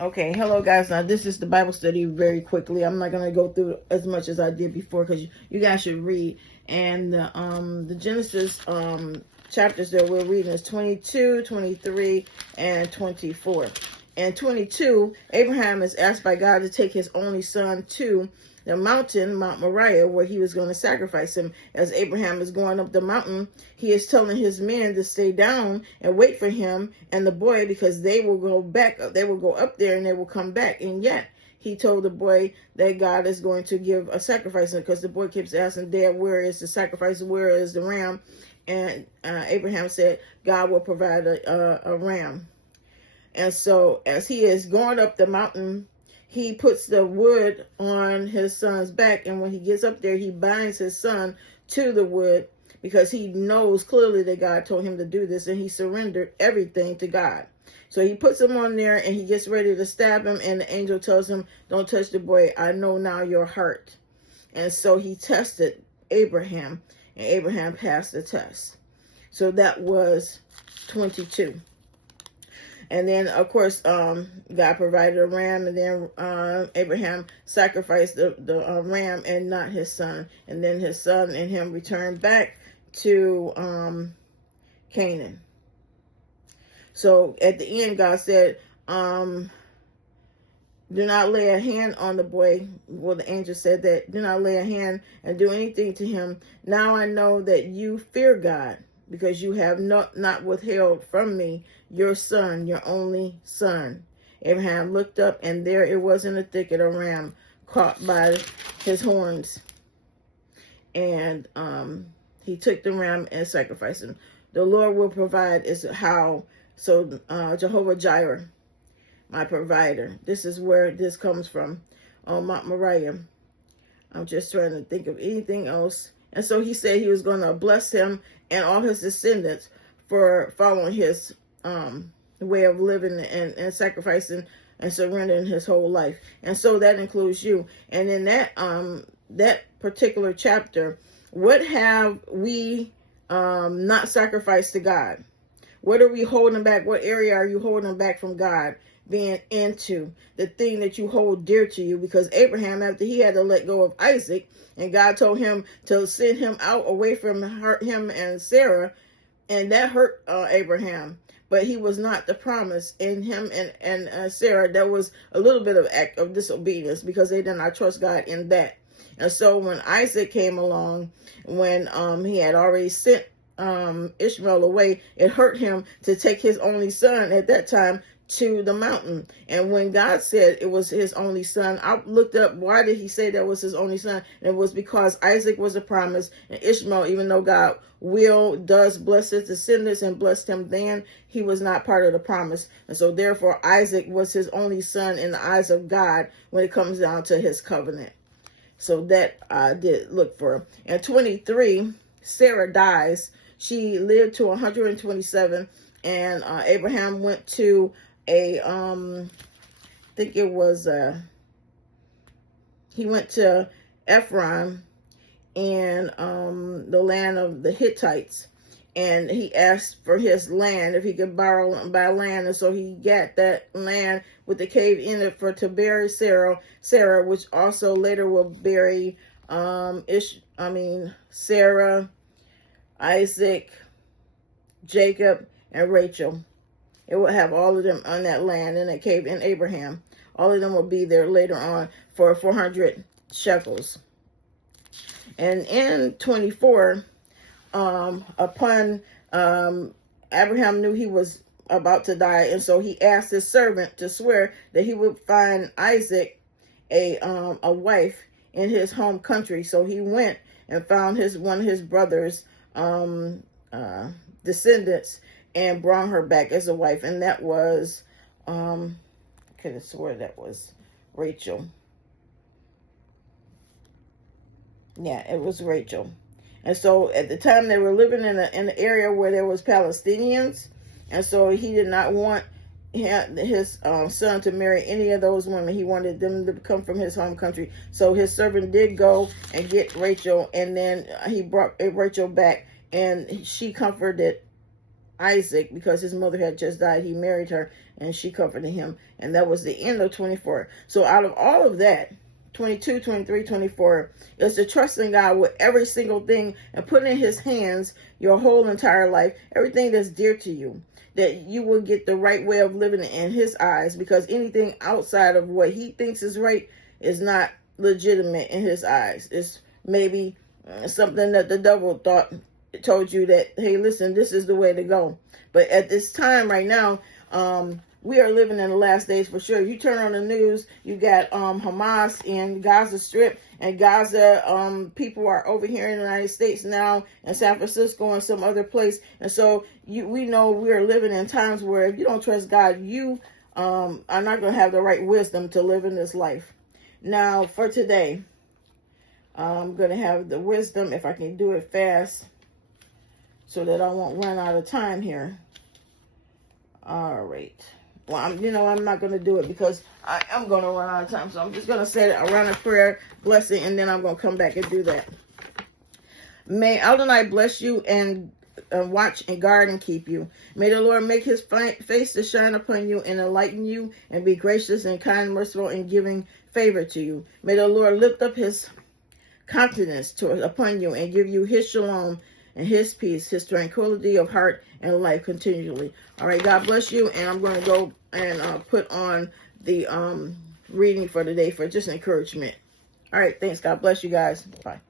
Okay, hello guys. Now this is the Bible study very quickly. I'm not gonna go through as much as I did before because you guys should read. And the Genesis chapters that we're reading is 22, 23, and 24. And 22, Abraham is asked by God to take his only son to the mountain, Mount Moriah, where he was going to sacrifice him. As Abraham is going up the mountain, he is telling his men to stay down and wait for him and the boy, because they will go back, they will go up there and they will come back. And yet he told the boy that God is going to give a sacrifice, because the boy keeps asking, Dad, where is the sacrifice? Where is the ram? And Abraham said, God will provide a ram. And so as he is going up the mountain, he puts the wood on his son's back. And when he gets up there, he binds his son to the wood, because he knows clearly that God told him to do this, and he surrendered everything to God. So he puts him on there and he gets ready to stab him. And the angel tells him, don't touch the boy. I know now your heart. And so he tested Abraham, and Abraham passed the test. So that was 22. And then, of course, God provided a ram, and then Abraham sacrificed the ram and not his son. And then his son and him returned back to Canaan. So at the end, God said, do not lay a hand on the boy. Well, the angel said that, do not lay a hand and do anything to him. Now I know that you fear God, because you have not withheld from me your son, your only son. Abraham looked up, and there it was in the thicket, a ram caught by his horns. And he took the ram and sacrificed him. The Lord will provide is how. So Jehovah Jireh, my provider. This is where this comes from, on Mount Moriah. I'm just trying to think of anything else. And so he said he was going to bless him and all his descendants for following his way of living and sacrificing and surrendering his whole life. And so that includes you. And in that particular chapter, what have we not sacrificed to God? What are we holding back? What area are you holding back from God being into? The thing that you hold dear to you. Because Abraham, after he had to let go of Isaac, and God told him to send him out away from him and Sarah, and that hurt Abraham. But he was not the promise. In him and Sarah, there was a little bit of act of disobedience, because they did not trust God in that. And so when Isaac came along, when he had already sent Ishmael away, it hurt him to take his only son at that time to the mountain. And when God said it was his only son, I looked up, why did he say that was his only son? And it was because Isaac was a promise, and Ishmael, even though God does bless his descendants and blessed him then, he was not part of the promise. And so therefore Isaac was his only son in the eyes of God when it comes down to his covenant. So that I did look for. And 23, Sarah dies. She lived to 127, and Abraham went to I think it was, he went to Ephraim and the land of the Hittites, and he asked for his land, if he could buy land. And so he got that land with the cave in it to bury Sarah, which also later will bury Sarah, Isaac, Jacob, and Rachel. It will have all of them on that land in that cave in Abraham. All of them will be there later on for 400 shekels. And in 24, Abraham knew he was about to die, and so he asked his servant to swear that he would find Isaac a wife in his home country. So he went and found one of his brothers' descendants and brought her back as a wife. And that was, I could have sworn that was Rachel. Yeah, it was Rachel. And so at the time they were living in an area where there was Palestinians. And so he did not want his son to marry any of those women. He wanted them to come from his home country. So his servant did go and get Rachel, and then he brought Rachel back, and she comforted Isaac, because his mother had just died. He married her and she comforted him. And that was the end of 24. So out of all of that, 22, 23, 24, is to trust in God with every single thing and put in his hands your whole entire life, everything that's dear to you, that you will get the right way of living in his eyes, because anything outside of what he thinks is right is not legitimate in his eyes. It's maybe something that the devil told you that, hey, listen, this is the way to go. But at this time right now, we are living in the last days for sure. You turn on the news, you got Hamas in Gaza Strip, and Gaza people are over here in the United States now, in San Francisco and some other place. And so we know we are living in times where if you don't trust God, you are not going to have the right wisdom to live in this life. Now, for today, I'm going to have the wisdom, if I can do it fast, so that I won't run out of time here. All right. Well, I'm not going to do it because I'm going to run out of time. So I'm just going to say a round of prayer, blessing, and then I'm going to come back and do that. May Adonai bless you and watch and guard and keep you. May the Lord make his face to shine upon you and enlighten you and be gracious and kind, merciful, and giving favor to you. May the Lord lift up his countenance upon you and give you his shalom and his peace, his tranquility of heart and life continually. All right, God bless you. And I'm going to go and put on the reading for today for just encouragement. All right, thanks. God bless you guys. Bye.